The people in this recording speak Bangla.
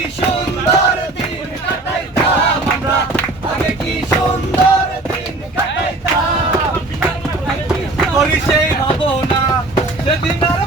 কি সুন্দর দিন কাটাইতাম আমরা? আগে কি সুন্দর দিন কাটাইতাম? করি সেই ভাবনা, সেদিন আর